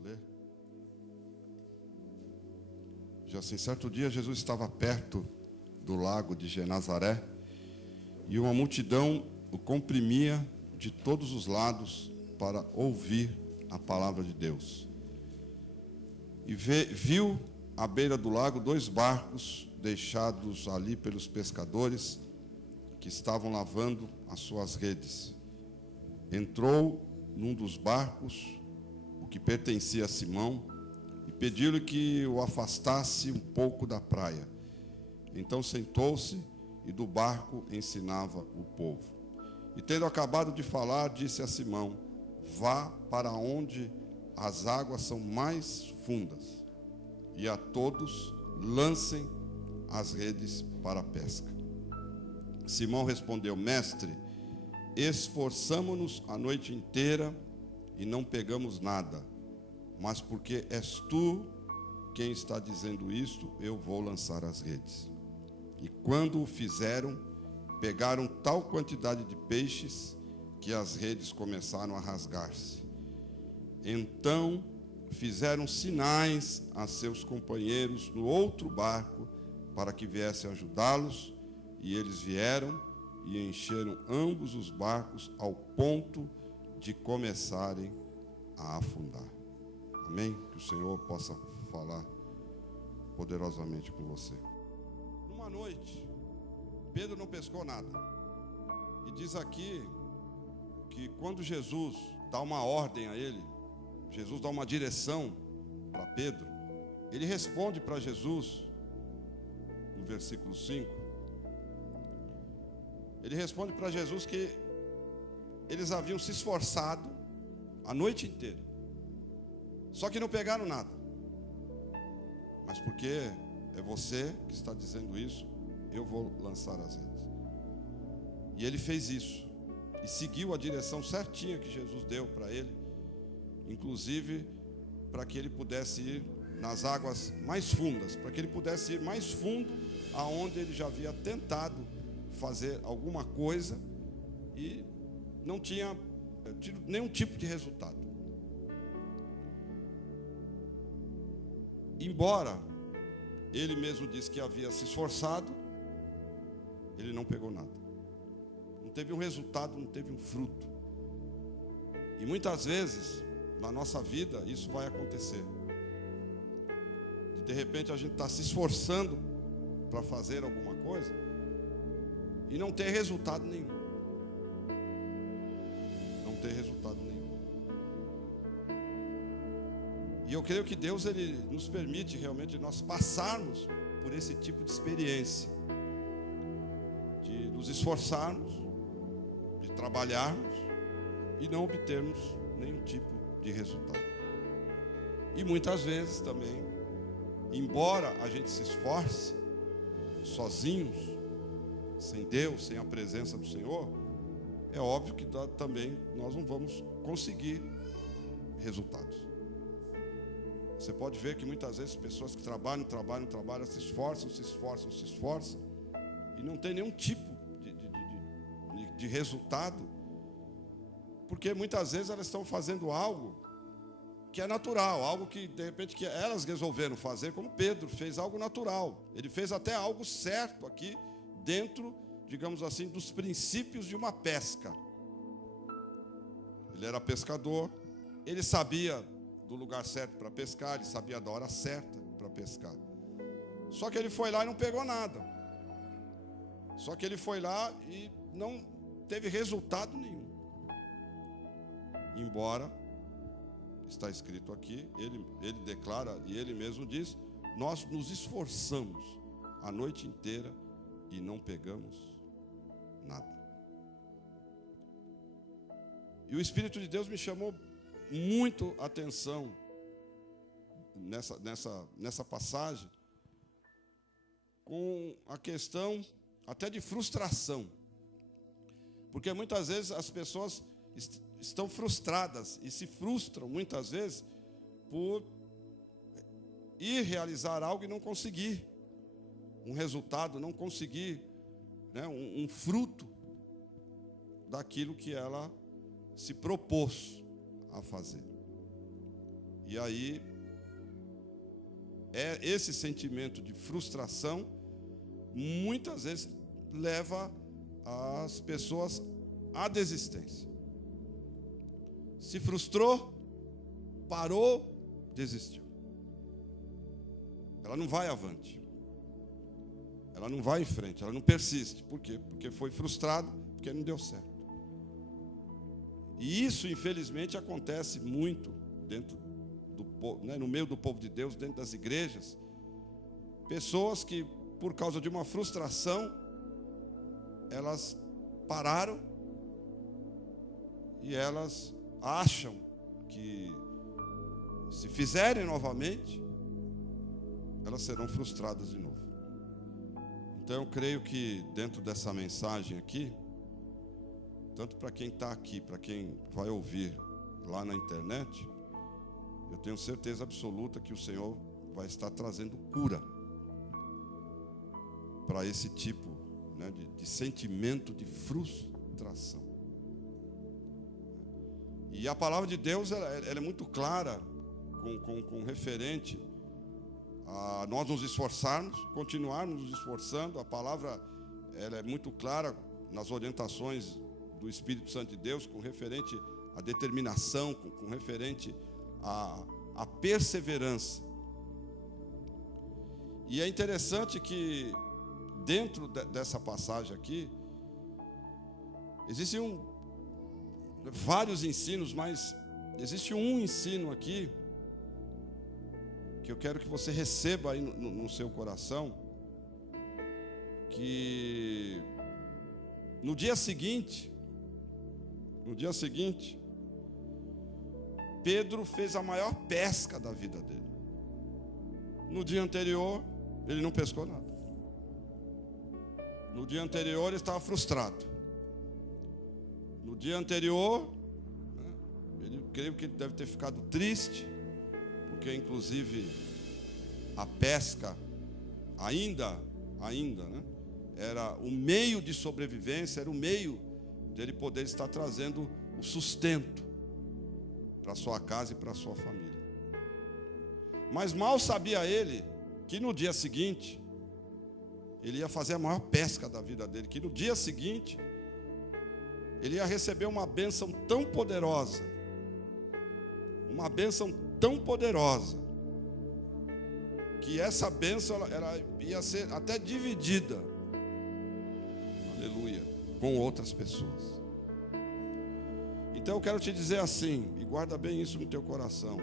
Posso ler? Já assim, certo dia Jesus estava perto do lago de Genazaré e uma multidão o comprimia de todos os lados para ouvir a palavra de Deus. E viu à beira do lago 2 barcos deixados ali pelos pescadores que estavam lavando as suas redes. Entrou num dos barcos, o que pertencia a Simão, e pediu-lhe que o afastasse um pouco da praia. Então sentou-se e do barco ensinava o povo. E tendo acabado de falar, disse a Simão: vá para onde as águas são mais fundas, e a todos lancem as redes para a pesca. Simão respondeu: mestre, esforçamo-nos a noite inteira e não pegamos nada, mas porque és tu quem está dizendo isto, eu vou lançar as redes. E quando o fizeram, pegaram tal quantidade de peixes que as redes começaram a rasgar-se. Então fizeram sinais a seus companheiros no outro barco para que viessem ajudá-los, e eles vieram e encheram ambos os barcos ao ponto de começarem a afundar. Amém? Que o Senhor possa falar poderosamente com você. Numa noite, Pedro não pescou nada. E diz aqui que quando Jesus dá uma ordem a ele, Jesus dá uma direção para Pedro, ele responde para Jesus, no versículo 5, ele responde para Jesus que eles haviam se esforçado a noite inteira, só que não pegaram nada. Mas porque é você que está dizendo isso, eu vou lançar as redes. E ele fez isso, e seguiu a direção certinha que Jesus deu para ele, inclusive para que ele pudesse ir nas águas mais fundas, para que ele pudesse ir mais fundo aonde ele já havia tentado fazer alguma coisa e não tinha tido nenhum tipo de resultado. Embora ele mesmo disse que havia se esforçado, ele não pegou nada. Não teve um resultado, não teve um fruto. E muitas vezes, na nossa vida, isso vai acontecer. De repente a gente está se esforçando para fazer alguma coisa e não ter resultado nenhum. Não ter resultado nenhum. E eu creio que Deus, Ele nos permite realmente nós passarmos por esse tipo de experiência, de nos esforçarmos, de trabalharmos e não obtermos nenhum tipo de resultado. E muitas vezes também, embora a gente se esforce sozinhos, sem Deus, sem a presença do Senhor, é óbvio que também nós não vamos conseguir resultados. Você pode ver que muitas vezes pessoas que trabalham, se esforçam e não tem nenhum tipo de resultado, porque muitas vezes elas estão fazendo algo que é natural, algo que de repente que elas resolveram fazer, como Pedro fez algo natural. Ele fez até algo certo aqui dentro, digamos assim, dos princípios de uma pesca. Ele era pescador, ele sabia do lugar certo para pescar, ele sabia da hora certa para pescar. Só que ele foi lá e não pegou nada. Só que ele foi lá e não teve resultado nenhum. Embora, está escrito aqui, ele declara e ele mesmo diz: nós nos esforçamos a noite inteira e não pegamos nada. E o Espírito de Deus me chamou muito a atenção nessa passagem, com a questão até de frustração. Porque muitas vezes as pessoas estão frustradas e se frustram muitas vezes por ir realizar algo e não conseguir um resultado, não conseguir, né, um fruto daquilo que ela se propôs a fazer. E aí, esse sentimento de frustração, muitas vezes, leva as pessoas à desistência. Se frustrou, parou, desistiu. Ela não vai avante. Ela não vai em frente, ela não persiste. Por quê? Porque foi frustrada, porque não deu certo. E isso, infelizmente, acontece muito dentro do povo, né, no meio do povo de Deus, dentro das igrejas. Pessoas que, por causa de uma frustração, elas pararam e elas acham que, se fizerem novamente, elas serão frustradas de novo. Então eu creio que dentro dessa mensagem aqui, tanto para quem está aqui, para quem vai ouvir lá na internet, eu tenho certeza absoluta que o Senhor vai estar trazendo cura para esse tipo, né, de sentimento de frustração. E a palavra de Deus ela é muito clara com referente a nós nos esforçarmos, continuarmos nos esforçando. A palavra ela é muito clara nas orientações do Espírito Santo de Deus, com referente à determinação, com referente à perseverança. E é interessante que dentro dessa passagem aqui existem vários ensinos, mas existe um ensino aqui que eu quero que você receba aí no seu coração, que no dia seguinte, Pedro fez a maior pesca da vida dele. No dia anterior, ele não pescou nada. No dia anterior, ele estava frustrado. No dia anterior, creio que ele deve ter ficado triste, porque inclusive a pesca ainda, né, era o meio de sobrevivência, era o meio de ele poder estar trazendo o sustento para sua casa e para sua família. Mas mal sabia ele que no dia seguinte ele ia fazer a maior pesca da vida dele, que no dia seguinte ele ia receber uma bênção tão poderosa, que essa bênção ela ia ser até dividida, aleluia, com outras pessoas. Então eu quero te dizer assim, e guarda bem isso no teu coração: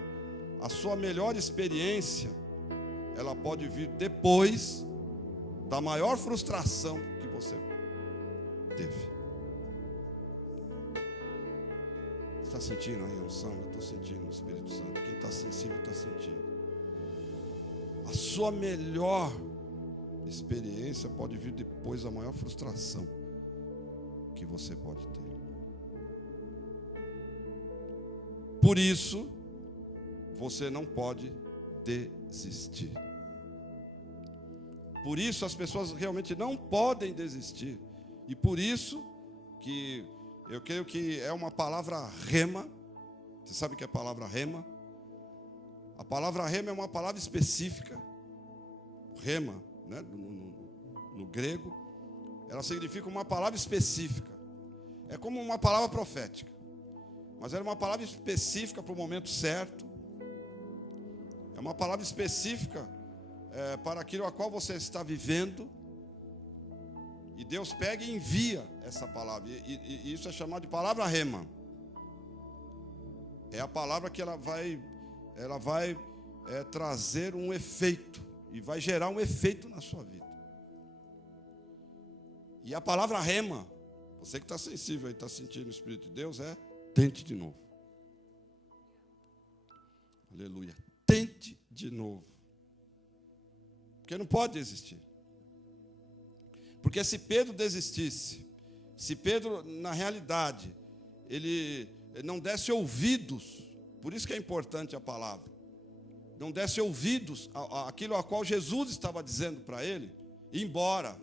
a sua melhor experiência, ela pode vir depois da maior frustração que você teve. Está sentindo aí a unção? Eu estou sentindo o Espírito Santo. Quem está sensível está sentindo. A sua melhor experiência pode vir depois da maior frustração que você pode ter. Por isso, você não pode desistir. Por isso as pessoas realmente não podem desistir. E por isso que eu creio que é uma palavra rema. Você sabe o que é a palavra rema? A palavra rema é uma palavra específica. Rema, né, no grego, ela significa uma palavra específica. É como uma palavra profética, mas era uma palavra específica para o momento certo. É uma palavra específica para aquilo a qual você está vivendo. E Deus pega e envia essa palavra. E isso é chamado de palavra rema. É a palavra que ela vai trazer um efeito. E vai gerar um efeito na sua vida. E a palavra rema, você que está sensível e está sentindo o Espírito de Deus, tente de novo. Aleluia. Tente de novo. Porque não pode desistir. Porque se Pedro desistisse, se Pedro, na realidade, ele não desse ouvidos, por isso que é importante a palavra, não desse ouvidos àquilo a qual Jesus estava dizendo para ele, embora.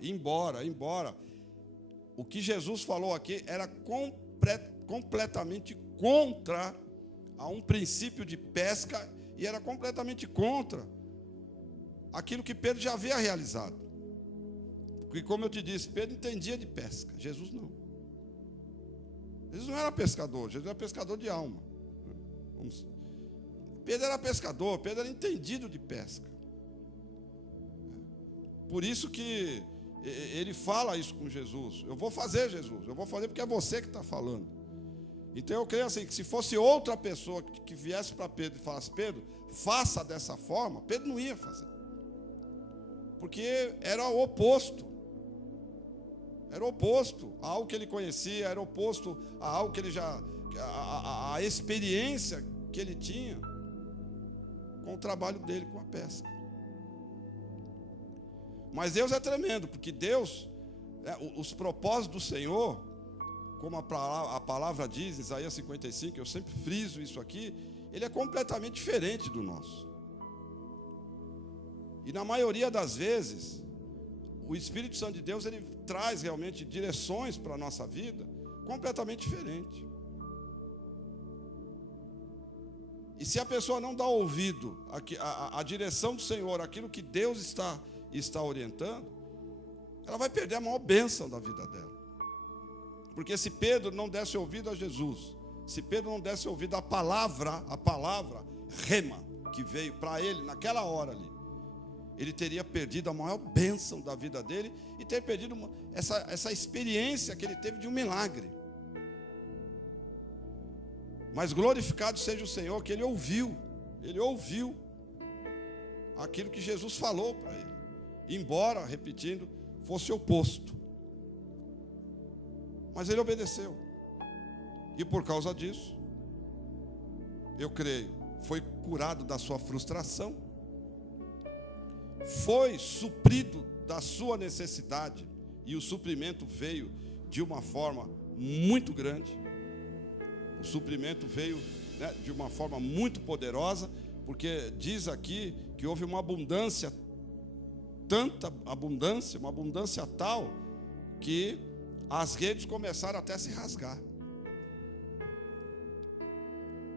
O que Jesus falou aqui era completamente contra a um princípio de pesca e era completamente contra aquilo que Pedro já havia realizado. Porque, como eu te disse, Pedro entendia de pesca, Jesus não. Jesus não era pescador, Jesus era pescador de alma. Pedro era pescador, Pedro era entendido de pesca. Por isso que ele fala isso com Jesus. Eu vou fazer, Jesus, eu vou fazer porque é você que está falando. Então eu creio assim, que se fosse outra pessoa que viesse para Pedro e falasse, Pedro, faça dessa forma, Pedro não ia fazer. Porque era o oposto. Era oposto a algo que ele conhecia, era oposto a algo que ele já... a experiência que ele tinha com o trabalho dele com a pesca. Mas Deus é tremendo, porque Deus, os propósitos do Senhor, como a palavra diz, Isaías 55, eu sempre friso isso aqui, ele é completamente diferente do nosso. E na maioria das vezes, o Espírito Santo de Deus, ele traz realmente direções para a nossa vida completamente diferentes. E se a pessoa não dá ouvido à direção do Senhor, aquilo que Deus está orientando, ela vai perder a maior bênção da vida dela. Porque se Pedro não desse ouvido a Jesus, se Pedro não desse ouvido à palavra rema, que veio para ele naquela hora ali, ele teria perdido a maior bênção da vida dele e teria perdido essa experiência que ele teve de um milagre. Mas glorificado seja o Senhor, que ele ouviu aquilo que Jesus falou para ele, embora, repetindo, fosse oposto. Mas ele obedeceu. E por causa disso, eu creio, foi curado da sua frustração, foi suprido da sua necessidade, e o suprimento veio de uma forma muito grande. O suprimento veio, né, de uma forma muito poderosa, porque diz aqui que houve uma abundância, tanta abundância, uma abundância tal, que as redes começaram até a se rasgar.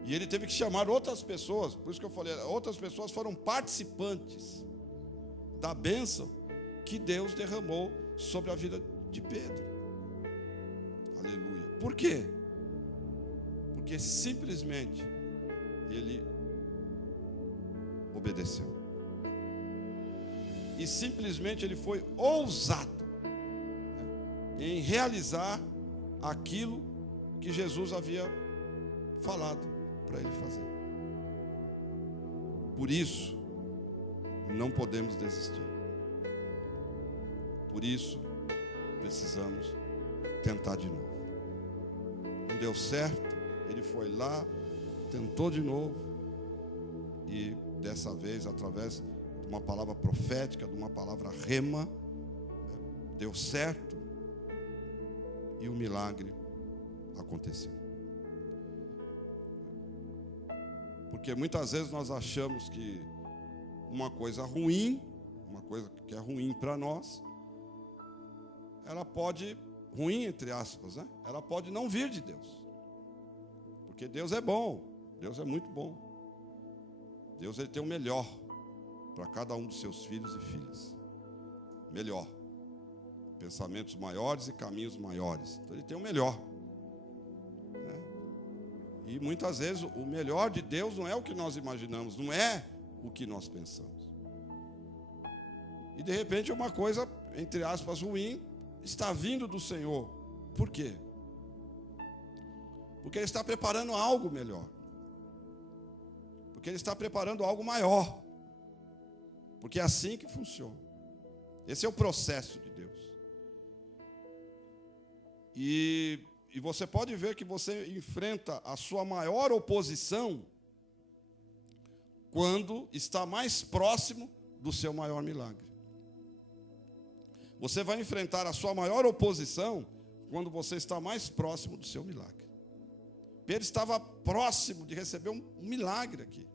E ele teve que chamar outras pessoas, por isso que eu falei, outras pessoas foram participantes da bênção que Deus derramou sobre a vida de Pedro. Aleluia. Por quê? Porque simplesmente ele obedeceu. E simplesmente ele foi ousado em realizar aquilo que Jesus havia falado para ele fazer. Por isso, não podemos desistir. Por isso, precisamos tentar de novo. Não deu certo, ele foi lá, tentou de novo, e dessa vez, através de uma palavra profética, de uma palavra rema, deu certo, e o milagre aconteceu. Porque muitas vezes nós achamos que uma coisa ruim, uma coisa que é ruim para nós, ela pode, ruim entre aspas, né? Ela pode não vir de Deus. Porque Deus é bom, Deus é muito bom. Deus, ele tem o melhor para cada um dos seus filhos e filhas. Melhor. Pensamentos maiores e caminhos maiores. Então ele tem o melhor. Né? E muitas vezes o melhor de Deus não é o que nós imaginamos, não é o que nós pensamos. E de repente uma coisa, entre aspas, ruim, está vindo do Senhor. Por quê? Porque Ele está preparando algo melhor. Porque Ele está preparando algo maior. Porque é assim que funciona. Esse é o processo de Deus. E você pode ver que você enfrenta a sua maior oposição quando está mais próximo do seu maior milagre. Você vai enfrentar a sua maior oposição quando você está mais próximo do seu milagre. Pedro estava próximo de receber um milagre aqui.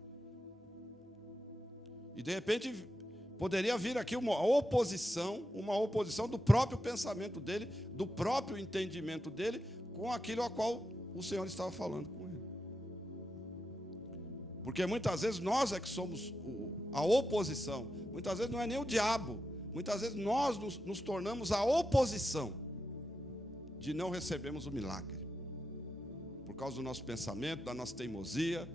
E de repente poderia vir aqui uma oposição do próprio pensamento dele, do próprio entendimento dele, com aquilo a qual o Senhor estava falando com ele. Porque muitas vezes nós é que somos a oposição. Muitas vezes não é nem o diabo. Muitas vezes nós nos tornamos a oposição de não recebermos o milagre. Por causa do nosso pensamento, da nossa teimosia,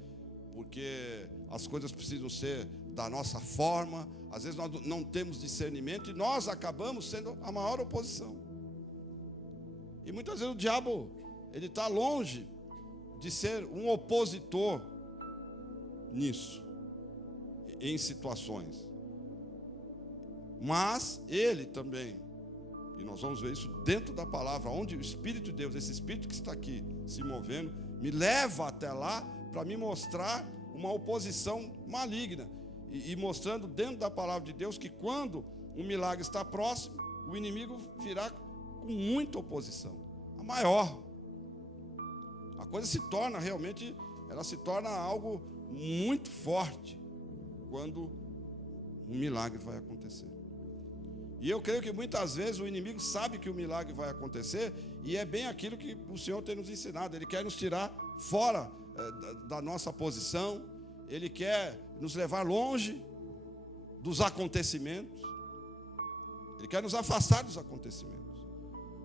porque as coisas precisam ser da nossa forma. Às vezes nós não temos discernimento e nós acabamos sendo a maior oposição. E muitas vezes o diabo, ele está longe de ser um opositor nisso, em situações. Mas ele também, e nós vamos ver isso dentro da palavra, onde o Espírito de Deus, esse Espírito que está aqui se movendo, me leva até lá para me mostrar uma oposição maligna. E mostrando dentro da palavra de Deus que quando o milagre está próximo, o inimigo virá com muita oposição, a maior. A coisa se torna realmente, ela se torna algo muito forte quando um milagre vai acontecer. E eu creio que muitas vezes o inimigo sabe que o milagre vai acontecer, e é bem aquilo que o Senhor tem nos ensinado. Ele quer nos tirar fora da nossa posição, ele quer nos levar longe dos acontecimentos, ele quer nos afastar dos acontecimentos,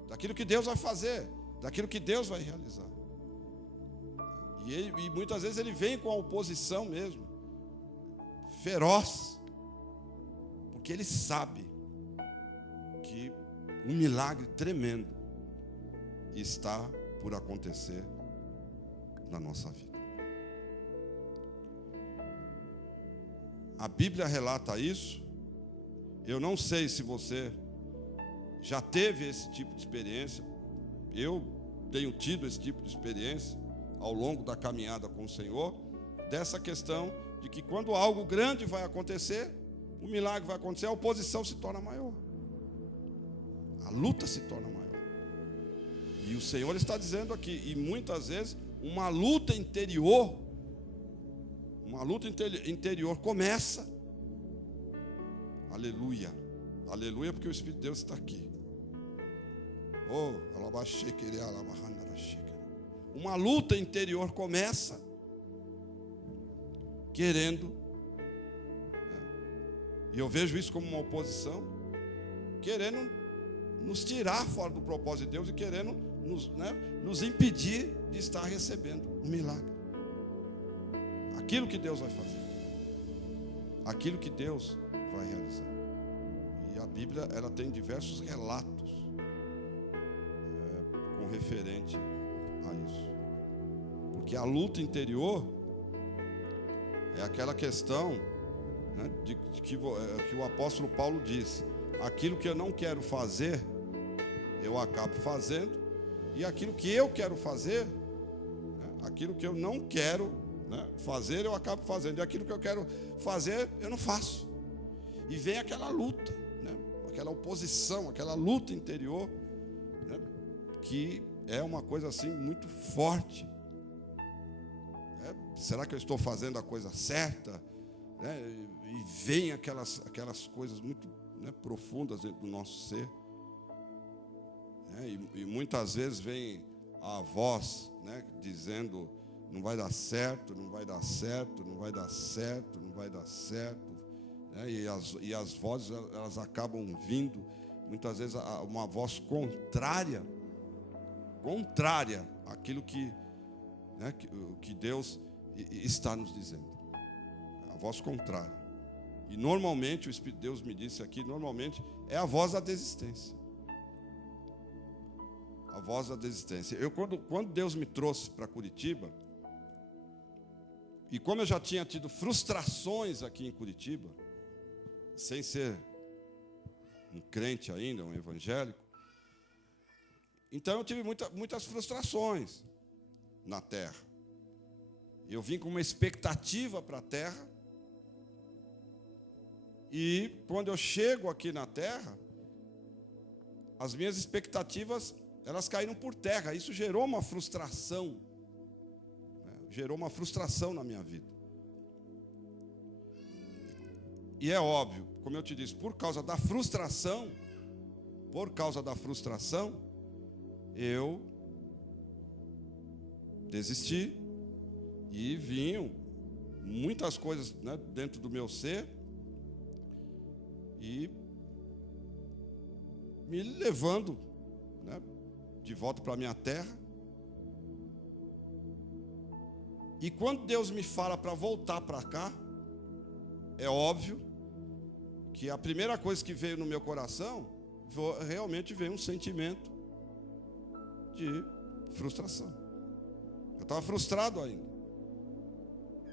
daquilo que Deus vai fazer, daquilo que Deus vai realizar. E muitas vezes ele vem com a oposição mesmo, feroz, porque ele sabe que um milagre tremendo está por acontecer na nossa vida. A Bíblia relata isso. Eu não sei se você já teve esse tipo de experiência. Eu tenho tido esse tipo de experiência ao longo da caminhada com o Senhor, dessa questão de que quando algo grande vai acontecer, o milagre vai acontecer, a oposição se torna maior. A luta se torna maior. E o Senhor está dizendo aqui, e muitas vezes, uma luta interior começa. Aleluia. Aleluia, porque o Espírito de Deus está aqui. Uma luta interior começa querendo, e eu vejo isso como uma oposição, querendo nos tirar fora do propósito de Deus e querendo nos impedir de estar recebendo o milagre. Aquilo que Deus vai fazer, aquilo que Deus vai realizar. E a Bíblia, ela tem diversos relatos com referente a isso. Porque a luta interior é aquela questão, né, que o apóstolo Paulo diz: aquilo que eu não quero fazer, eu acabo fazendo, e aquilo que eu quero fazer, aquilo que eu não quero fazer, eu acabo fazendo, e aquilo que eu quero fazer, eu não faço. E vem aquela luta, aquela oposição, aquela luta interior, que é uma coisa assim muito forte. Será que eu estou fazendo a coisa certa? E vem aquelas coisas muito profundas dentro do nosso ser. E muitas vezes vem a voz dizendo: não vai dar certo, não vai dar certo, não vai dar certo, não vai dar certo. E as vozes, elas acabam vindo, muitas vezes, uma voz contrária àquilo que Deus está nos dizendo. A voz contrária. E normalmente, o Espírito de Deus me disse aqui, normalmente é a voz da desistência. A voz da desistência. Quando Deus me trouxe para Curitiba, e como eu já tinha tido frustrações aqui em Curitiba, sem ser um crente ainda, um evangélico, então eu tive muitas frustrações na terra. Eu vim com uma expectativa para a terra, e quando eu chego aqui na terra, as minhas expectativas, elas caíram por terra. Isso gerou uma frustração, na minha vida. E é óbvio, como eu te disse, por causa da frustração, eu desisti e vim muitas coisas, né, dentro do meu ser e me levando, né, de volta para a minha terra. E quando Deus me fala para voltar para cá, é óbvio que a primeira coisa que veio no meu coração, realmente veio um sentimento de frustração. Eu estava frustrado ainda.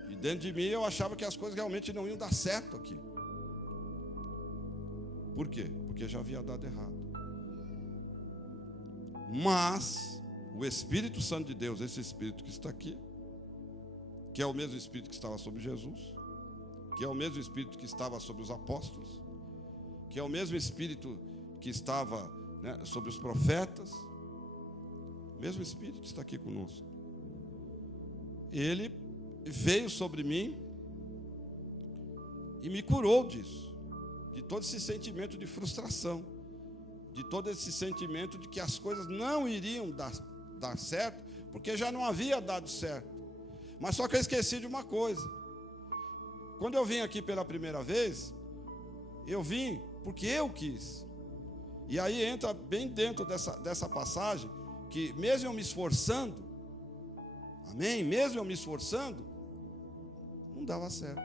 E dentro de mim eu achava que as coisas realmente não iam dar certo aqui. Por quê? Porque já havia dado errado. Mas o Espírito Santo de Deus, esse Espírito que está aqui, que é o mesmo Espírito que estava sobre Jesus, que é o mesmo Espírito que estava sobre os apóstolos, que é o mesmo Espírito que estava, né, sobre os profetas, o mesmo Espírito está aqui conosco. Ele veio sobre mim e me curou disso, de todo esse sentimento de frustração, de todo esse sentimento de que as coisas não iriam dar certo, porque já não havia dado certo. Mas só que eu esqueci de uma coisa. Quando eu vim aqui pela primeira vez, eu vim porque eu quis. E aí entra bem dentro dessa passagem, que mesmo eu me esforçando, amém? Mesmo eu me esforçando, não dava certo.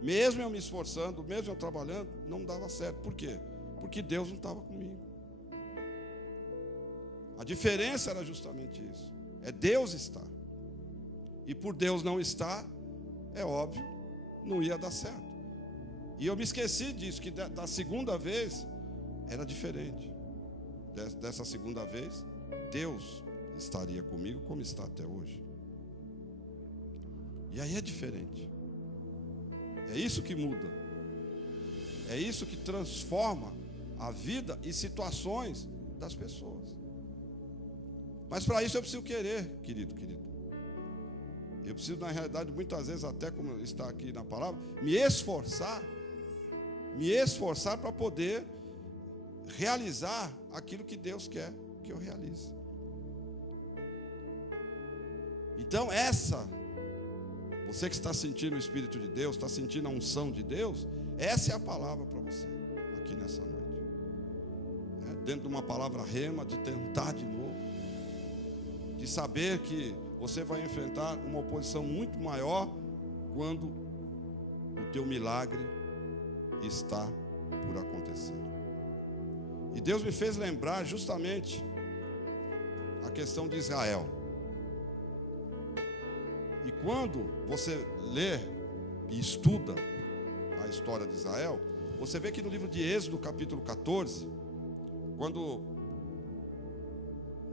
Mesmo eu me esforçando, mesmo eu trabalhando, não dava certo. Por quê? Porque Deus não estava comigo. A diferença era justamente isso. É Deus estar. E por Deus não estar, é óbvio, não ia dar certo. E eu me esqueci disso, que da segunda vez era diferente. Dessa segunda vez, Deus estaria comigo como está até hoje. E aí é diferente. É isso que muda. É isso que transforma a vida e situações das pessoas. Mas para isso eu preciso querer, querido. Eu preciso, na realidade, muitas vezes, até como está aqui na palavra, me esforçar para poder realizar aquilo que Deus quer que eu realize. Então você que está sentindo o Espírito de Deus, está sentindo a unção de Deus, essa é a palavra para você, aqui nessa noite. Dentro de uma palavra rema, de tentar de novo, de saber que você vai enfrentar uma oposição muito maior quando o teu milagre está por acontecer. E Deus me fez lembrar justamente a questão de Israel. E quando você lê e estuda a história de Israel, você vê que no livro de Êxodo, capítulo 14, quando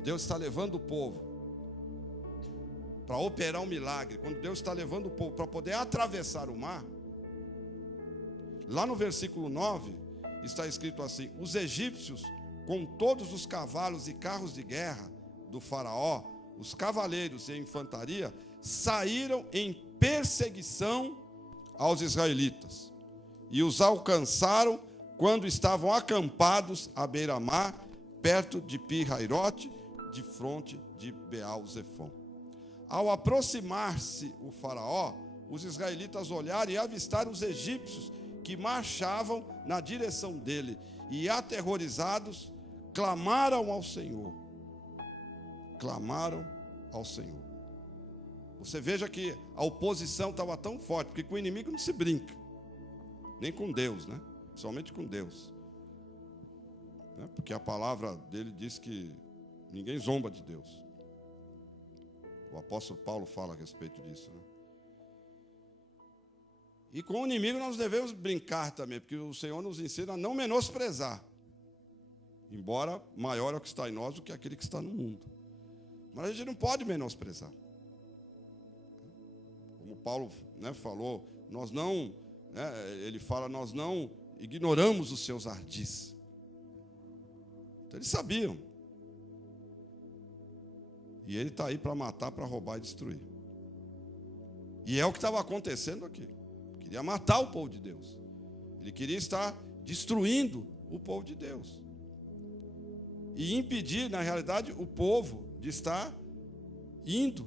Deus está levando o povo para operar um milagre, quando Deus está levando o povo para poder atravessar o mar, lá no versículo 9, está escrito assim: os egípcios, com todos os cavalos e carros de guerra do faraó, os cavaleiros e a infantaria, saíram em perseguição aos israelitas e os alcançaram quando estavam acampados à beira-mar, perto de Pi-Hairote, de fronte de Baal-Zefon. Ao aproximar-se o faraó, os israelitas olharam e avistaram os egípcios que marchavam na direção dele, e aterrorizados, clamaram ao Senhor. Clamaram ao Senhor. Você veja que a oposição estava tão forte, porque com o inimigo não se brinca, nem com Deus, né? Somente com Deus. Porque a palavra dele diz que ninguém zomba de Deus. O apóstolo Paulo fala a respeito disso, né? E com o inimigo nós devemos brincar também, porque o Senhor nos ensina a não menosprezar, embora maior é o que está em nós do que aquele que está no mundo. Mas a gente não pode menosprezar. Como Paulo, né, falou, nós não, ele fala, nós não ignoramos os seus ardis. Então eles sabiam. E ele está aí para matar, para roubar e destruir. E é o que estava acontecendo aqui. Queria matar o povo de Deus. Ele queria estar destruindo o povo de Deus. E impedir, na realidade, o povo de estar indo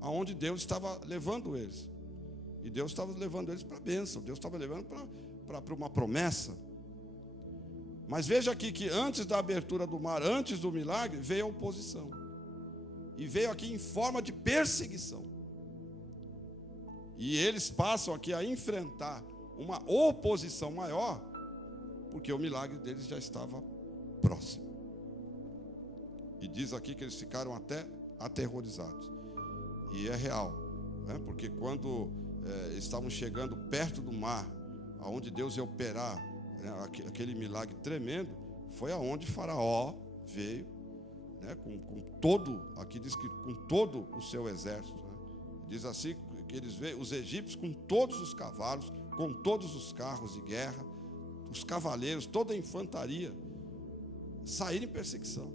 aonde Deus estava levando eles. E Deus estava levando eles para a bênção, Deus estava levando para uma promessa. Mas veja aqui que antes da abertura do mar, antes do milagre, veio a oposição. E veio aqui em forma de perseguição. E eles passam aqui a enfrentar uma oposição maior, porque o milagre deles já estava próximo. E diz aqui que eles ficaram até aterrorizados. E é real, né? Porque quando estavam chegando perto do mar, aonde Deus ia operar, né, aquele milagre tremendo, foi aonde Faraó veio, né, com todo, aqui diz que com todo o seu exército, né? Diz assim que eles veem os egípcios com todos os cavalos, com todos os carros de guerra, os cavaleiros, toda a infantaria, saíram em perseguição.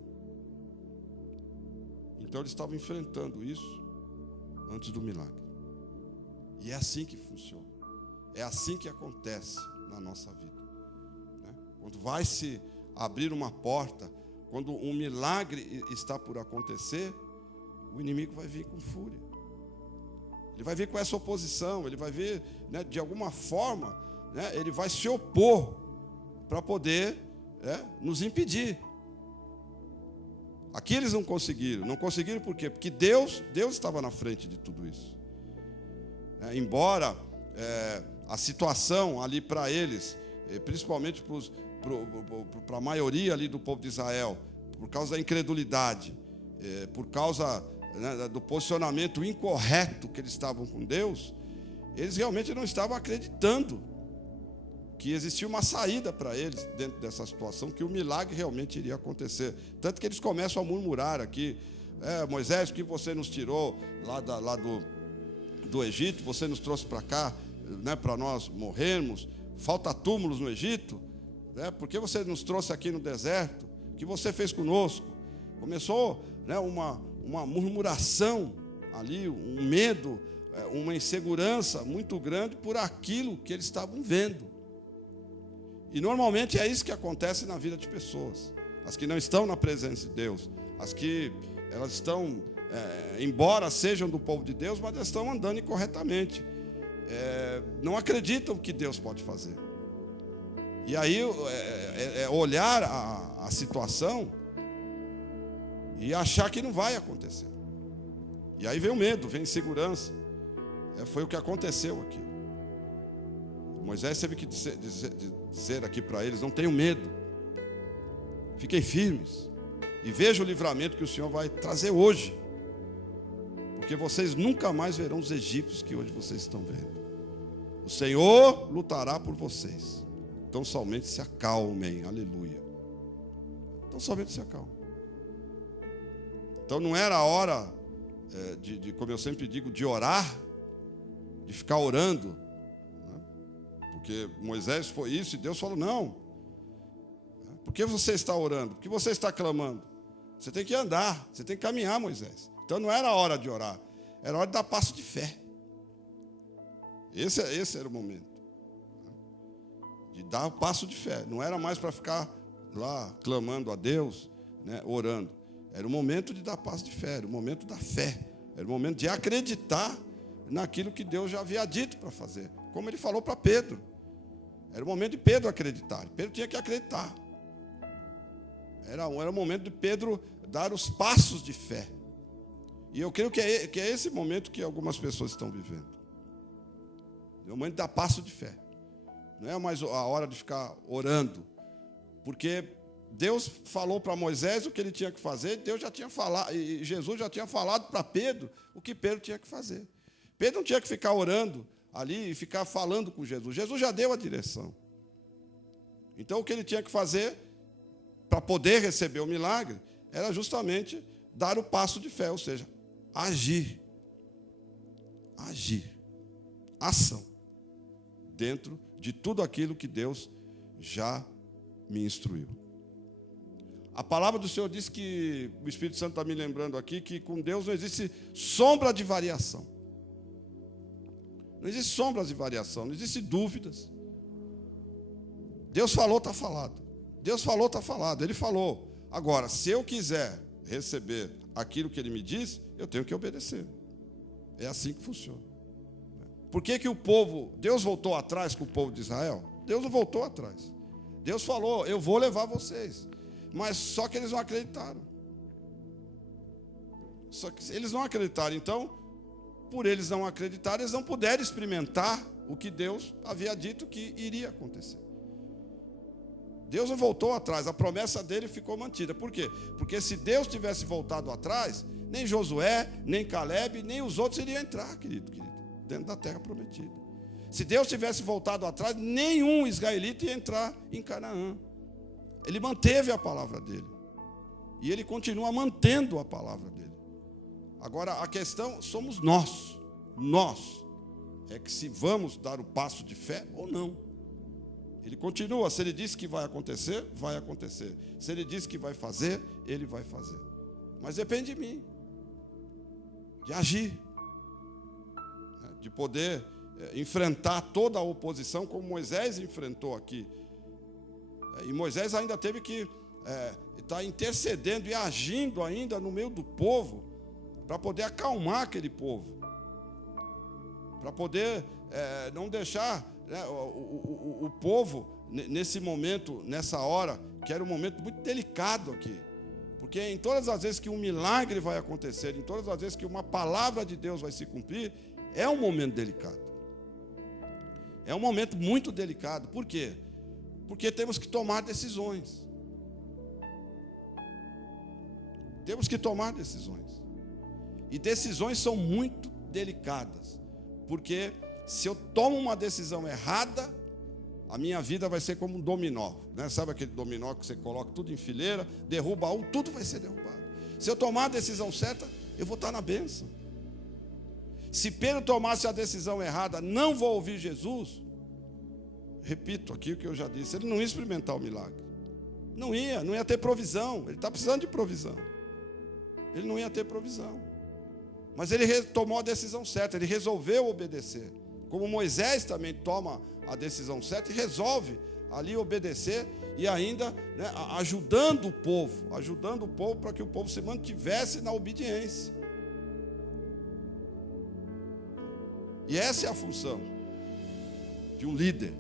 Então eles estavam enfrentando isso antes do milagre. E é assim que funciona. É assim que acontece na nossa vida, né? Quando vai se abrir uma porta, quando um milagre está por acontecer, o inimigo vai vir com fúria. Ele vai vir com essa oposição, ele vai vir, né, de alguma forma, né, ele vai se opor para poder, nos impedir. Aqui eles não conseguiram. Não conseguiram por quê? Porque Deus estava na frente de tudo isso. Embora a situação ali para eles, principalmente para a maioria ali do povo de Israel, por causa da incredulidade, por causa, né, do posicionamento incorreto que eles estavam com Deus, eles realmente não estavam acreditando que existia uma saída para eles dentro dessa situação, que o milagre realmente iria acontecer. Tanto que eles começam a murmurar aqui: Moisés, que você nos tirou lá do Egito, você nos trouxe para cá, né, para nós morrermos, falta túmulos no Egito, né, por que você nos trouxe aqui no deserto? O que você fez conosco? Começou, né, uma murmuração ali, um medo, uma insegurança muito grande por aquilo que eles estavam vendo. E normalmente é isso que acontece na vida de pessoas, as que não estão na presença de Deus, as que elas estão, embora sejam do povo de Deus, mas elas estão andando incorretamente, não acreditam que Deus pode fazer. E aí olhar a situação e achar que não vai acontecer. E aí vem o medo, vem a insegurança. Foi o que aconteceu aqui. Moisés teve que dizer aqui para eles: não tenham medo, fiquem firmes e vejam o livramento que o Senhor vai trazer hoje, porque vocês nunca mais verão os egípcios que hoje vocês estão vendo. O Senhor lutará por vocês. Então somente se acalmem, aleluia. Então somente se acalmem. Então não era a hora como eu sempre digo, de orar, de ficar orando, né? Porque Moisés foi isso e Deus falou: não. Por que você está orando? Por que você está clamando? Você tem que andar, você tem que caminhar, Moisés. Então não era a hora de orar, era a hora de dar passo de fé. Esse era o momento, né? De dar o passo de fé. Não era mais para ficar lá clamando a Deus, né, orando. Era o momento de dar passo de fé, era o momento da fé, era o momento de acreditar naquilo que Deus já havia dito para fazer, como ele falou para Pedro. Era o momento de Pedro acreditar. Pedro tinha que acreditar. Era o momento de Pedro dar os passos de fé. E eu creio que é esse momento que algumas pessoas estão vivendo. É o momento de dar passo de fé. Não é mais a hora de ficar orando, porque Deus falou para Moisés o que ele tinha que fazer. Deus já tinha falado, e Jesus já tinha falado para Pedro o que Pedro tinha que fazer. Pedro não tinha que ficar orando ali e ficar falando com Jesus. Jesus já deu a direção. Então o que ele tinha que fazer para poder receber o milagre era justamente dar o passo de fé, ou seja, agir. Agir. Ação. Dentro de tudo aquilo que Deus já me instruiu. A palavra do Senhor diz que, o Espírito Santo está me lembrando aqui, que com Deus não existe sombra de variação. Não existe sombras de variação, não existe dúvidas. Deus falou, está falado. Deus falou, está falado. Ele falou. Agora, se eu quiser receber aquilo que Ele me diz, eu tenho que obedecer. É assim que funciona. Por que o povo, Deus voltou atrás com o povo de Israel? Deus não voltou atrás. Deus falou, eu vou levar vocês. Mas só que eles não acreditaram. Só que eles não acreditaram. Então, por eles não acreditarem, eles não puderam experimentar o que Deus havia dito que iria acontecer. Deus não voltou atrás, a promessa dele ficou mantida. Por quê? Porque se Deus tivesse voltado atrás, nem Josué, nem Caleb, nem os outros iriam entrar, querido, dentro da terra prometida. Se Deus tivesse voltado atrás, nenhum israelita ia entrar em Canaã. Ele manteve a palavra dele. E ele continua mantendo a palavra dele. Agora, a questão somos nós. Nós. É que se vamos dar o passo de fé ou não. Ele continua. Se ele disse que vai acontecer, vai acontecer. Se ele disse que vai fazer, ele vai fazer. Mas depende de mim. De agir. De poder enfrentar toda a oposição, como Moisés enfrentou aqui. E Moisés ainda teve que estar intercedendo e agindo ainda no meio do povo, para poder acalmar aquele povo, para poder não deixar o povo, nesse momento, nessa hora, que era um momento muito delicado aqui, porque em todas as vezes que um milagre vai acontecer, em todas as vezes que uma palavra de Deus vai se cumprir, é um momento delicado. É um momento muito delicado. Por quê? Porque temos que tomar decisões. Temos que tomar decisões. E decisões são muito delicadas. Porque se eu tomo uma decisão errada, a minha vida vai ser como um dominó. Né? Sabe aquele dominó que você coloca tudo em fileira, derruba um, tudo vai ser derrubado. Se eu tomar a decisão certa, eu vou estar na bênção. Se Pedro tomasse a decisão errada, não vou ouvir Jesus, repito aqui o que eu já disse, ele não ia experimentar o milagre. Não ia ter provisão. Ele está precisando de provisão. Ele não ia ter provisão. Mas ele tomou a decisão certa, ele resolveu obedecer. Como Moisés também toma a decisão certa e resolve ali obedecer e ainda ajudando o povo para que o povo se mantivesse na obediência. E essa é a função de um líder.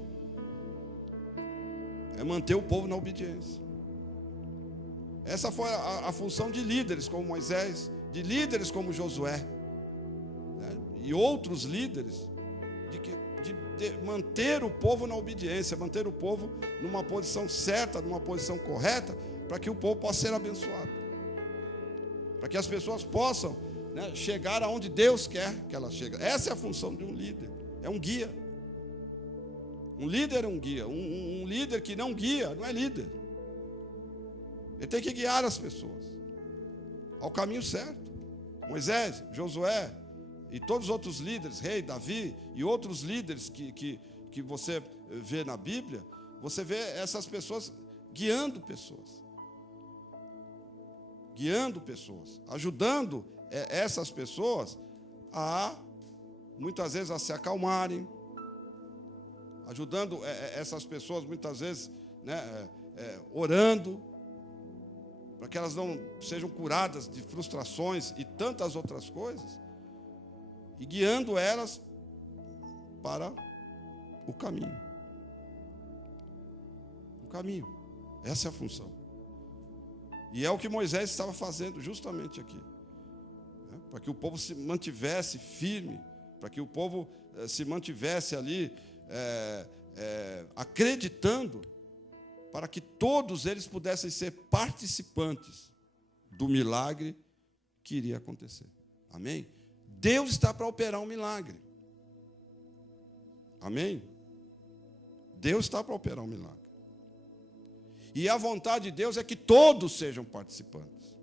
É manter o povo na obediência. Essa foi a função de líderes como Moisés, de líderes como Josué, né? E outros líderes, de manter o povo na obediência, manter o povo numa posição certa, numa posição correta, para que o povo possa ser abençoado. Para que as pessoas possam chegar aonde Deus quer que ela chegue. Essa é a função de um líder. É um guia. Um líder é um guia. Um líder que não guia não é líder. Ele tem que guiar as pessoas ao caminho certo. Moisés, Josué e todos os outros líderes, rei Davi e outros líderes que você vê na Bíblia, você vê essas pessoas guiando pessoas. Guiando pessoas, ajudando essas pessoas muitas vezes a se acalmarem, ajudando essas pessoas muitas vezes orando para que elas não sejam curadas de frustrações e tantas outras coisas, e guiando elas para o caminho. O caminho. Essa é a função. E é o que Moisés estava fazendo justamente aqui. Para que o povo se mantivesse firme, para que o povo se mantivesse ali acreditando, para que todos eles pudessem ser participantes do milagre que iria acontecer. Amém? Deus está para operar um milagre. Amém? Deus está para operar um milagre. E a vontade de Deus é que todos sejam participantes.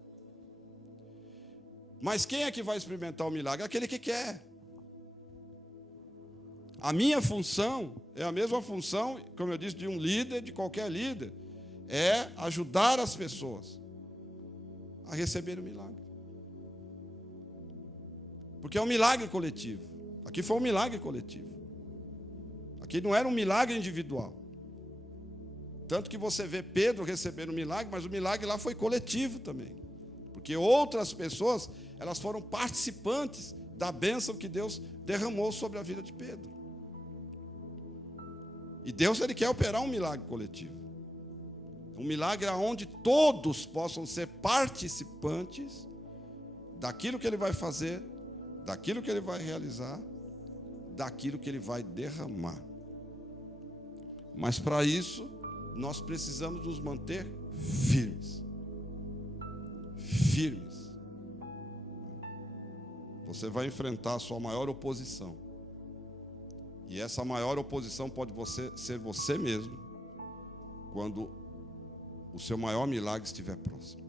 Mas quem é que vai experimentar o milagre? Aquele que quer. A minha função é a mesma função, como eu disse, de um líder, de qualquer líder, é ajudar as pessoas a receber o milagre. Porque é um milagre coletivo. Aqui foi um milagre coletivo. Aqui não era um milagre individual. Tanto que você vê Pedro recebendo o milagre, mas o milagre lá foi coletivo também. Porque outras pessoas, elas foram participantes da bênção que Deus derramou sobre a vida de Pedro. E Deus, Ele quer operar um milagre coletivo. Um milagre onde todos possam ser participantes daquilo que Ele vai fazer, daquilo que Ele vai realizar, daquilo que Ele vai derramar. Mas para isso, nós precisamos nos manter firmes. Firmes. Você vai enfrentar a sua maior oposição. E essa maior oposição pode ser você mesmo, quando o seu maior milagre estiver próximo.